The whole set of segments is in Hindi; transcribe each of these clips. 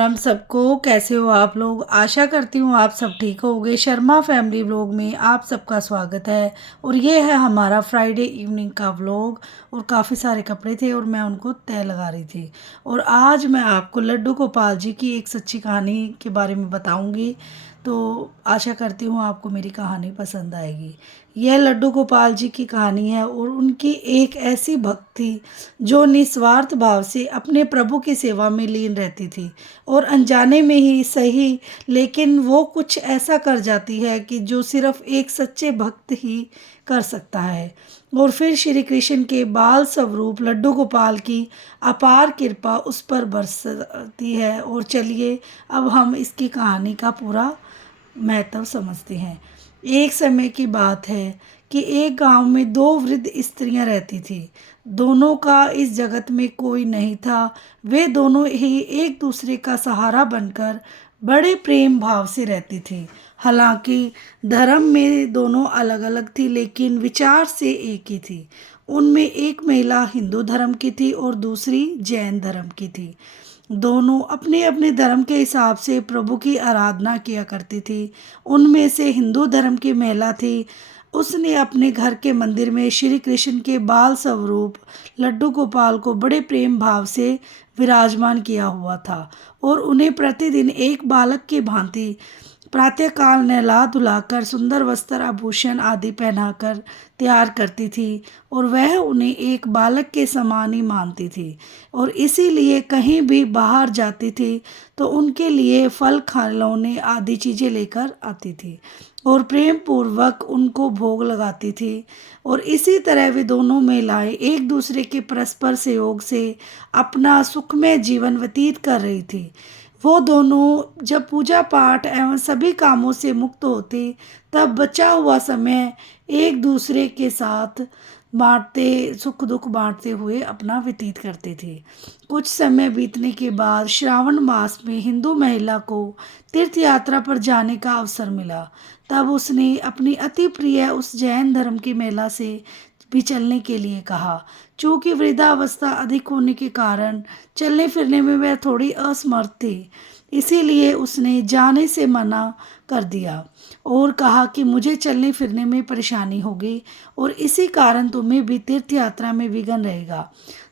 हम सबको कैसे हो आप लोग। आशा करती हूँ आप सब ठीक होगे। शर्मा फैमिली व्लॉग में आप सबका स्वागत है। और ये है हमारा फ्राइडे इवनिंग का व्लॉग। और काफ़ी सारे कपड़े थे और मैं उनको तय लगा रही थी। और आज मैं आपको लड्डू गोपाल जी की एक सच्ची कहानी के बारे में बताऊंगी। तो आशा करती हूँ आपको मेरी कहानी पसंद आएगी। यह लड्डू गोपाल जी की कहानी है और उनकी एक ऐसी भक्ति जो निस्वार्थ भाव से अपने प्रभु की सेवा में लीन रहती थी। और अनजाने में ही सही, लेकिन वो कुछ ऐसा कर जाती है कि जो सिर्फ एक सच्चे भक्त ही कर सकता है। और फिर श्री कृष्ण के बाल स्वरूप लड्डू गोपाल की अपार कृपा उस पर बरसती है। और चलिए अब हम इसकी कहानी का पूरा महत्व समझते हैं। एक समय की बात है कि एक गांव में दो वृद्ध स्त्रियां रहती थी। दोनों का इस जगत में कोई नहीं था। वे दोनों ही एक दूसरे का सहारा बनकर बड़े प्रेम भाव से रहती थी। हालांकि धर्म में दोनों अलग अलग थी, लेकिन विचार से एक ही थी। उनमें एक महिला हिंदू धर्म की थी और दूसरी जैन धर्म की थी। दोनों अपने अपने धर्म के हिसाब से प्रभु की आराधना किया करती थी। उनमें से हिंदू धर्म की महिला थी। उसने अपने घर के मंदिर में श्री कृष्ण के बाल स्वरूप लड्डू गोपाल को बड़े प्रेम भाव से विराजमान किया हुआ था। और उन्हें प्रतिदिन एक बालक की भांति प्रातःकाल नहला धुलाकर सुंदर वस्त्र आभूषण आदि पहनाकर तैयार करती थी। और वह उन्हें एक बालक के समान ही मानती थी। और इसीलिए कहीं भी बाहर जाती थी तो उनके लिए फल खिलौने आदि चीज़ें लेकर आती थी और प्रेम पूर्वक उनको भोग लगाती थी। और इसी तरह वे दोनों महिलाएं एक दूसरे के परस्पर सहयोग से अपना सुखमय जीवन व्यतीत कर रही थी। वो दोनों जब पूजा पाठ एवं सभी कामों से मुक्त होती, तब बचा हुआ समय एक दूसरे के साथ बांटते सुख दुख बांटते हुए अपना व्यतीत करते थे। कुछ समय बीतने के बाद श्रावण मास में हिंदू महिला को तीर्थ यात्रा पर जाने का अवसर मिला। तब उसने अपनी अति प्रिय उस जैन धर्म की महिला से भी चलने के लिए कहा। चूंकि वृद्धावस्था अधिक होने के कारण चलने फिरने में वह थोड़ी असमर्थ थी, इसीलिए उसने जाने से मना कर दिया और कहा कि मुझे चलने फिरने में परेशानी होगी और इसी कारण तुम्हें भी तीर्थ यात्रा में विघ्न रहेगा।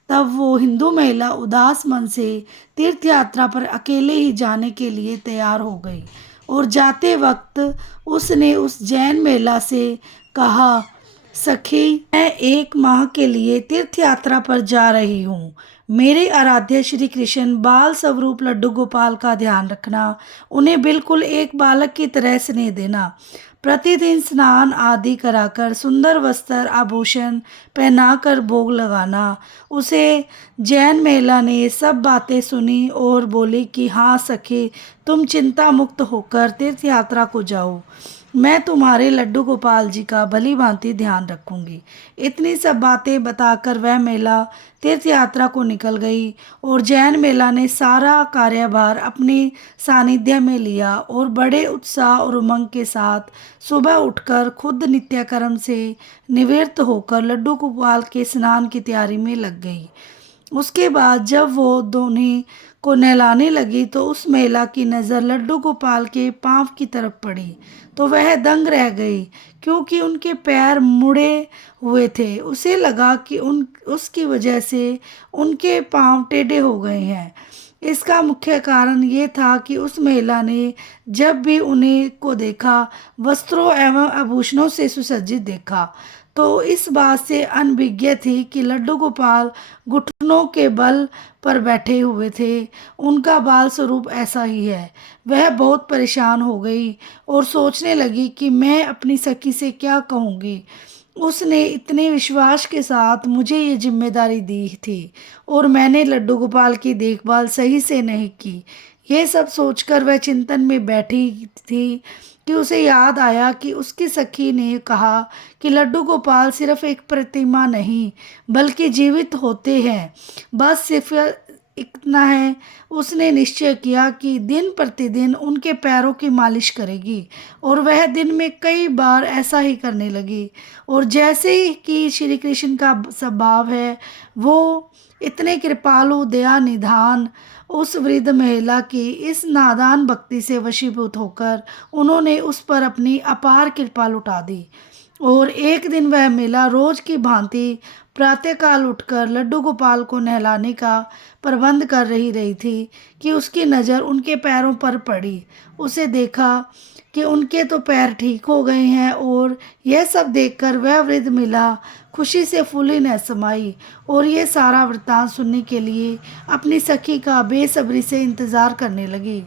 तब वो हिंदू महिला उदास मन से तीर्थ यात्रा पर अकेले ही जाने के लिए तैयार हो गई। और जाते वक्त उसने उस जैन महिला से कहा, सखी, मैं 1 माह के लिए तीर्थ यात्रा पर जा रही हूँ। मेरे आराध्य श्री कृष्ण बाल स्वरूप लड्डू गोपाल का ध्यान रखना। उन्हें बिल्कुल एक बालक की तरह स्नेह देना। प्रतिदिन स्नान आदि कराकर सुंदर वस्त्र आभूषण पहनाकर भोग लगाना। उसे जैन महिला ने सब बातें सुनी और बोली कि हाँ सखी, तुम चिंता मुक्त होकर तीर्थ यात्रा को जाओ। मैं तुम्हारे लड्डू गोपाल जी का भली भांति ध्यान रखूंगी। इतनी सब बातें बताकर वह महिला तीर्थ यात्रा को निकल गई। और जैन महिला ने सारा कार्यभार अपने सानिध्य में लिया और बड़े उत्साह और उमंग के साथ सुबह उठकर खुद नित्यकर्म से निवृत्त होकर लड्डू गोपाल के स्नान की तैयारी में लग गई। उसके बाद जब वो दोनों को नहलाने लगी तो उस महिला की नज़र लड्डू गोपाल के पांव की तरफ पड़ी। तो वह दंग रह गई, क्योंकि उनके पैर मुड़े हुए थे। उसे लगा कि उसकी वजह से उनके पांव टेढ़े हो गए हैं। इसका मुख्य कारण ये था कि उस महिला ने जब भी उन्हें को देखा, वस्त्रों एवं आभूषणों से सुसज्जित देखा, तो इस बात से अनभिज्ञ थी कि लड्डू गोपाल घुटनों के बल पर बैठे हुए थे। उनका बाल स्वरूप ऐसा ही है। वह बहुत परेशान हो गई और सोचने लगी कि मैं अपनी सखी से क्या कहूँगी। उसने इतने विश्वास के साथ मुझे ये जिम्मेदारी दी थी और मैंने लड्डू गोपाल की देखभाल सही से नहीं की। ये सब सोचकर वह चिंतन में बैठी थी कि उसे याद आया कि उसकी सखी ने कहा कि लड्डू गोपाल सिर्फ एक प्रतिमा नहीं बल्कि जीवित होते हैं। बस सिर्फ इतना है। उसने निश्चय किया कि दिन प्रतिदिन उनके पैरों की मालिश करेगी और वह दिन में कई बार ऐसा ही करने लगी। और जैसे ही कि श्री कृष्ण का स्वभाव है, वो इतने कृपालु दया निधान उस वृद्ध महिला की इस नादान भक्ति से वशीभूत होकर उन्होंने उस पर अपनी अपार कृपा लुटा दी। और एक दिन वह महिला रोज की भांति प्रातःकाल उठकर लड्डू गोपाल को नहलाने का प्रबंध कर रही थी कि उसकी नज़र उनके पैरों पर पड़ी। उसे देखा कि उनके तो पैर ठीक हो गए हैं, और यह सब देखकर वह वृद्ध महिला खुशी से फूली न समाई और ये सारा वृत्तांत सुनने के लिए अपनी सखी का बेसब्री से इंतज़ार करने लगी।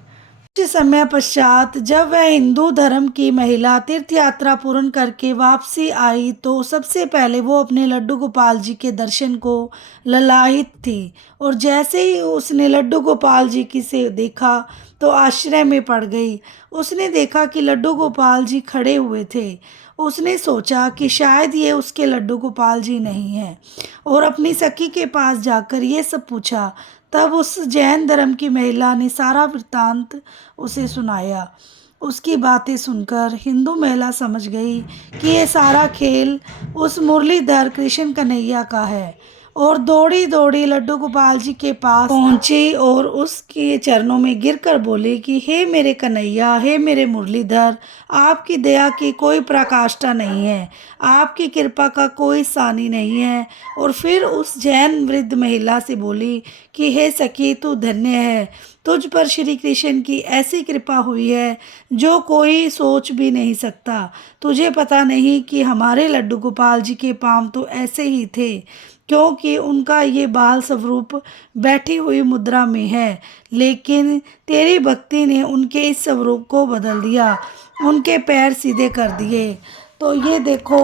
कुछ समय पश्चात जब वह हिंदू धर्म की महिला तीर्थ यात्रा पूर्ण करके वापसी आई तो सबसे पहले वो अपने लड्डू गोपाल जी के दर्शन को ललायित थी। और जैसे ही उसने लड्डू गोपाल जी की से देखा तो आश्चर्य में पड़ गई। उसने देखा कि लड्डू गोपाल जी खड़े हुए थे। उसने सोचा कि शायद ये उसके लड्डू गोपाल जी नहीं हैं, और अपनी सखी के पास जाकर ये सब पूछा। तब उस जैन धर्म की महिला ने सारा वृत्तांत उसे सुनाया। उसकी बातें सुनकर हिंदू महिला समझ गई कि ये सारा खेल उस मुरलीधर कृष्ण कन्हैया का है, और दौड़ी दौड़ी लड्डू गोपाल जी के पास पहुंची और उसके चरणों में गिरकर बोली कि हे मेरे कन्हैया, हे मेरे मुरलीधर, आपकी दया की कोई पराकाष्ठा नहीं है, आपकी कृपा का कोई सानी नहीं है। और फिर उस जैन वृद्ध महिला से बोली कि हे सखी, तू धन्य है, तुझ पर श्री कृष्ण की ऐसी कृपा हुई है जो कोई सोच भी नहीं सकता। तुझे पता नहीं कि हमारे लड्डू गोपाल जी के पाँव तो ऐसे ही थे, क्योंकि उनका ये बाल स्वरूप बैठी हुई मुद्रा में है, लेकिन तेरी भक्ति ने उनके इस स्वरूप को बदल दिया, उनके पैर सीधे कर दिए। तो ये देखो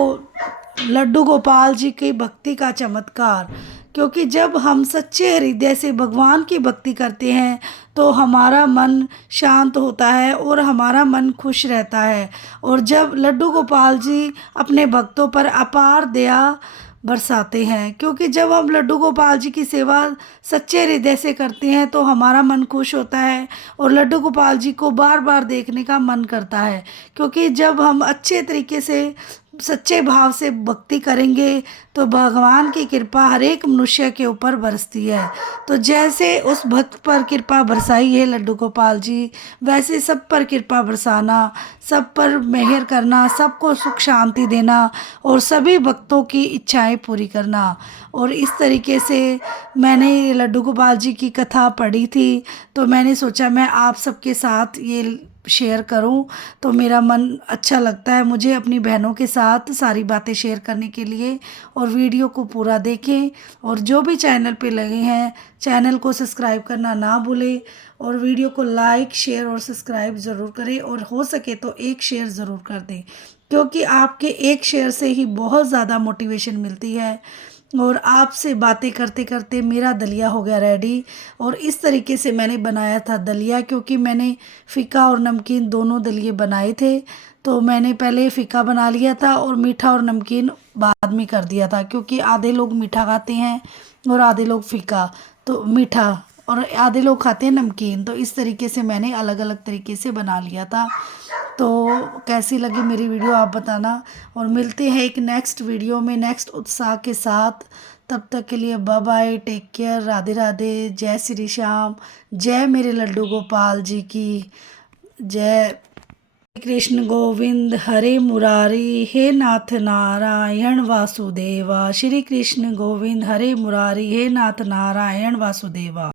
लड्डू गोपाल जी की भक्ति का चमत्कार। क्योंकि जब हम सच्चे हृदय से भगवान की भक्ति करते हैं तो हमारा मन शांत होता है और हमारा मन खुश रहता है। और जब लड्डू गोपाल जी अपने भक्तों पर अपार दया बरसाते हैं, क्योंकि जब हम लड्डू गोपाल जी की सेवा सच्चे हृदय से करते हैं तो हमारा मन खुश होता है और लड्डू गोपाल जी को बार बार देखने का मन करता है। क्योंकि जब हम अच्छे तरीके से सच्चे भाव से भक्ति करेंगे तो भगवान की कृपा हर एक मनुष्य के ऊपर बरसती है। तो जैसे उस भक्त पर कृपा बरसाई है लड्डू गोपाल जी, वैसे सब पर कृपा बरसाना, सब पर मेहर करना, सबको सुख शांति देना और सभी भक्तों की इच्छाएं पूरी करना। और इस तरीके से मैंने लड्डू गोपाल जी की कथा पढ़ी थी, तो मैंने सोचा मैं आप सबके साथ ये शेयर करूं, तो मेरा मन अच्छा लगता है मुझे अपनी बहनों के साथ सारी बातें शेयर करने के लिए। और वीडियो को पूरा देखें, और जो भी चैनल पे लगे हैं चैनल को सब्सक्राइब करना ना भूलें, और वीडियो को लाइक शेयर और सब्सक्राइब ज़रूर करें, और हो सके तो एक शेयर ज़रूर कर दें, क्योंकि आपके एक शेयर से ही बहुत ज़्यादा मोटिवेशन मिलती है। और आपसे बातें करते करते मेरा दलिया हो गया रेडी। और इस तरीके से मैंने बनाया था दलिया, क्योंकि मैंने फ़िका और नमकीन दोनों दलिए बनाए थे। तो मैंने पहले फ़िका बना लिया था और मीठा और नमकीन बाद में कर दिया था, क्योंकि आधे लोग मीठा खाते हैं और आधे लोग फ़िका, तो मीठा, और आधे लोग खाते हैं नमकीन। तो इस तरीके से मैंने अलग अलग तरीके से बना लिया था। तो कैसी लगी मेरी वीडियो आप बताना, और मिलते हैं एक नेक्स्ट वीडियो में नेक्स्ट उत्साह के साथ। तब तक के लिए bye bye, take care, Radhe Radhe, जय श्री श्याम, जय मेरे लड्डू गोपाल जी की जय। कृष्ण गोविंद हरे मुरारी, हे नाथ नारायण वासुदेवा। श्री कृष्ण गोविंद हरे मुरारी, हे नाथ नारायण वासुदेवा।